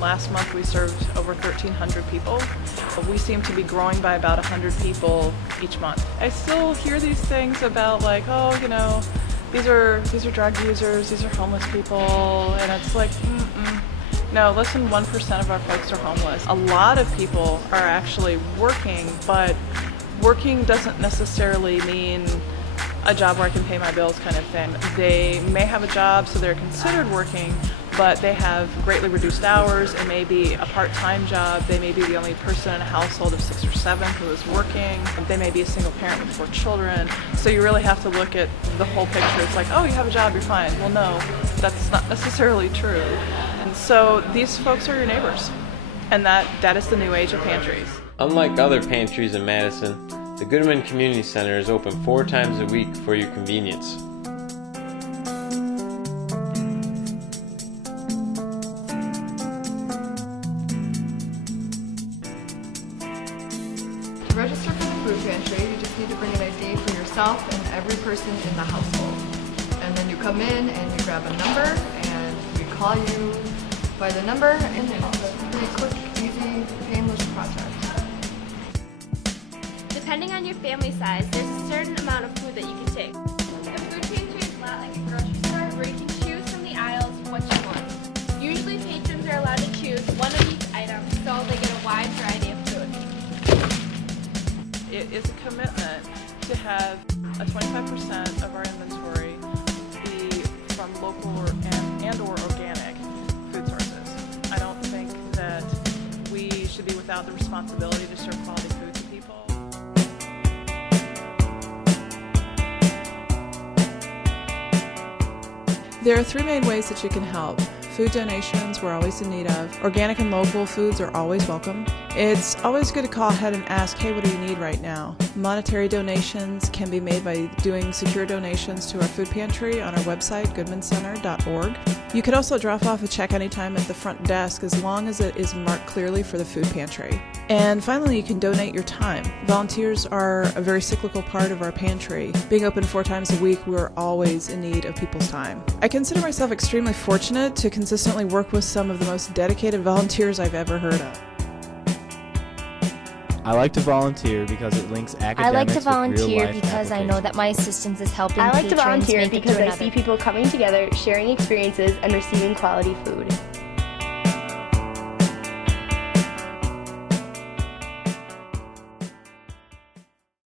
last month we served over 1,300 people. We seem to be growing by about 100 people each month. I still hear these things about like, oh, you know, these are drug users, these are homeless people, and it's like, no, less than 1% of our folks are homeless. A lot of people are actually working, but working doesn't necessarily mean a job where I can pay my bills kind of thing. They may have a job, so they're considered working, but they have greatly reduced hours. It may be a part-time job. They may be the only person in a household of 6 or 7 who is working. They may be a single parent with 4 children. So you really have to look at the whole picture. It's like, oh, you have a job, you're fine. Well, no, that's not necessarily true. And so these folks are your neighbors. And that is the new age of pantries. Unlike other pantries in Madison, the Goodman Community Center is open 4 times a week for your convenience. To register for the food pantry, you just need to bring an ID for yourself and every person in the household. And then you come in and you grab a number and we call you by the number, and it's a pretty quick, easy, painless process. Depending on your family size, there's a certain amount of food that you can take. The food pantry is a lot like a grocery store where you can choose from the aisles what you want. Usually patrons are allowed to choose one of each item, so they get a wide variety of food. It is a commitment to have a 25% of our inventory be from local and or organic food sources. I don't think that we should be without the responsibility to serve quality food to people. There are 3 main ways that you can help. Food donations we're always in need of. Organic and local foods are always welcome. It's always good to call ahead and ask, hey, what do you need right now? Monetary donations can be made by doing secure donations to our food pantry on our website, goodmancenter.org. You could also drop off a check anytime at the front desk as long as it is marked clearly for the food pantry. And finally, you can donate your time. Volunteers are a very cyclical part of our pantry. Being open 4 times a week, we're always in need of people's time. I consider myself extremely fortunate to consistently work with some of the most dedicated volunteers I've ever heard of. I like to volunteer because it links academics I like to with real volunteer life because I know that my assistance is helping I like to patrons volunteer make it because to I another. see people coming together, sharing experiences, and receiving quality food.